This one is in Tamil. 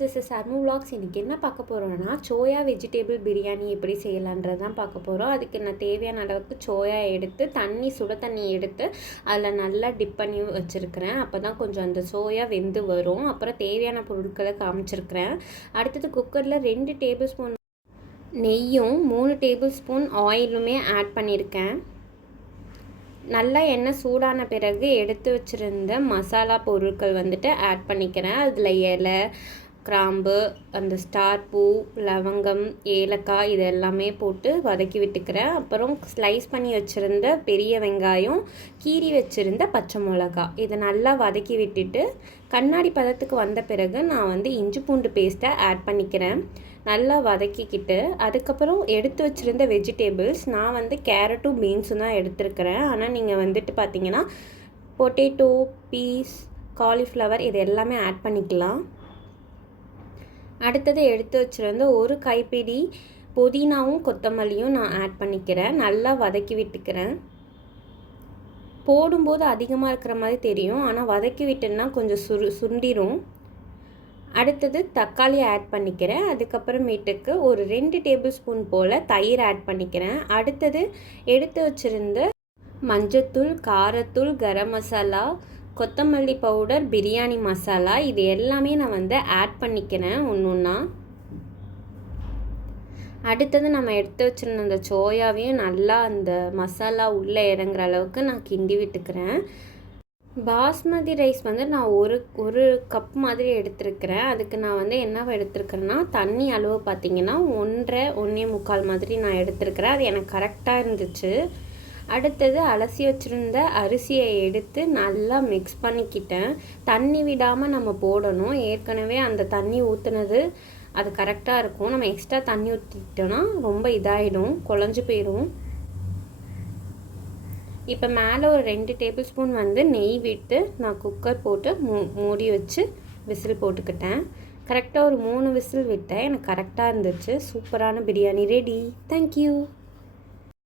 திஸ் இஸ் அர்மு விளாக்ஸ் இன்றைக்கி என்ன பார்க்க போகிறோம்னா சோயா வெஜிடேபிள் பிரியாணி எப்படி செய்யலான்றது தான் பார்க்க போகிறோம் அதுக்கு நான் தேவையான அளவுக்கு சோயா எடுத்து தண்ணி சுட தண்ணி எடுத்து அதில் நல்லா டிப் பண்ணி வச்சுருக்கிறேன். அப்போ தான் கொஞ்சம் அந்த சோயா வெந்து வரும். அப்புறம் தேவையான பொருட்களை காமிச்சிருக்கிறேன். அடுத்தது குக்கரில் ரெண்டு டேபிள் ஸ்பூன் நெய்யும் மூணு டேபிள் ஸ்பூன் ஆயிலுமே ஆட் பண்ணியிருக்கேன் நல்லா எண்ணெய் சூடான பிறகு எடுத்து வச்சுருந்த மசாலா பொருட்கள் வந்துட்டு ஆட் பண்ணிக்கிறேன். அதில் இலை கிராம்பு அந்த ஸ்டார் பூ லவங்கம் ஏலக்காய் இது எல்லாமே போட்டு வதக்கி விட்டுக்கிறேன். அப்புறம் ஸ்லைஸ் பண்ணி வச்சுருந்த பெரிய வெங்காயம் கீறி வச்சுருந்த பச்சை மிளகா. இதை நல்லா வதக்கி விட்டுட்டு கண்ணாடி பதத்துக்கு வந்த பிறகு நான் வந்து இஞ்சி பூண்டு பேஸ்ட்டை ஆட் பண்ணிக்கிறேன். நல்லா வதக்கிக்கிட்டு அதுக்கப்புறம் எடுத்து வச்சுருந்த வெஜிடேபிள்ஸ் நான் வந்து கேரட்டும் பீன்ஸும் தான் எடுத்துருக்கிறேன். ஆனால் நீங்கள் வந்துட்டு பார்த்தீங்கன்னா பொட்டேட்டோ பீஸ் காலிஃப்ளவர் இது எல்லாமே ஆட் பண்ணிக்கலாம். அடுத்தது எடுத்து வச்சுருந்த ஒரு கைப்பிடி புதினாவும் கொத்தமல்லியும் நான் ஆட் பண்ணிக்கிறேன். நல்லா வதக்கி விட்டுக்கிறேன். போடும்போது அதிகமாக இருக்கிற மாதிரி தெரியும். ஆனால் வதக்கி விட்டேன்னா கொஞ்சம் சுரு சுண்டிரும். அடுத்தது தக்காளி ஆட் பண்ணிக்கிறேன். அதுக்கப்புறமேட்டுக்கு ஒரு ரெண்டு டேபிள் ஸ்பூன் போல் தயிர் ஆட் பண்ணிக்கிறேன். அடுத்தது எடுத்து வச்சுருந்த மஞ்சத்தூள் காரத்தூள் கரம் மசாலா கொத்தமல்லி பவுடர் பிரியாணி மசாலா இது எல்லாமே நான் வந்து ஆட் பண்ணிக்கிறேன். ஒன்று ஒன்றா அடுத்தது நம்ம எடுத்து வச்சுருந்த அந்த சோயாவையும் நல்லா அந்த மசாலா உள்ளே இறங்குற அளவுக்கு நான் கிண்டி விட்டுக்கிறேன். பாஸ்மதி ரைஸ் வந்து நான் ஒரு ஒரு கப் மாதிரி எடுத்திருக்கிறேன். அதுக்கு நான் வந்து என்ன எடுத்திருக்கிறேன்னா தண்ணி அளவு பார்த்திங்கன்னா ஒன்றரை ஒன்றே முக்கால் மாதிரி நான் எடுத்திருக்கிறேன். அது எனக்கு கரெக்டாக இருந்துச்சு. அடுத்தது அலசி வச்சுருந்த அரிசியை எடுத்து நல்லா மிக்ஸ் பண்ணிக்கிட்டேன். தண்ணி விடாமல் நம்ம போடணும். ஏற்கனவே அந்த தண்ணி ஊற்றுனது அது கரெக்டாக இருக்கும். நம்ம எக்ஸ்ட்ரா தண்ணி ஊற்றிட்டோன்னா ரொம்ப இதாகிடும் குழஞ்சி போயிடும் இப்போ மேலே ஒரு ரெண்டு டேபிள் ஸ்பூன் வந்து நெய் விட்டு நான் குக்கர் போட்டு மூ மூடி வச்சு விசில் போட்டுக்கிட்டேன். கரெக்டாக ஒரு மூணு விசில் விட்டேன். எனக்கு கரெக்டாக இருந்துச்சு. சூப்பரான பிரியாணி ரெடி தேங்க்யூ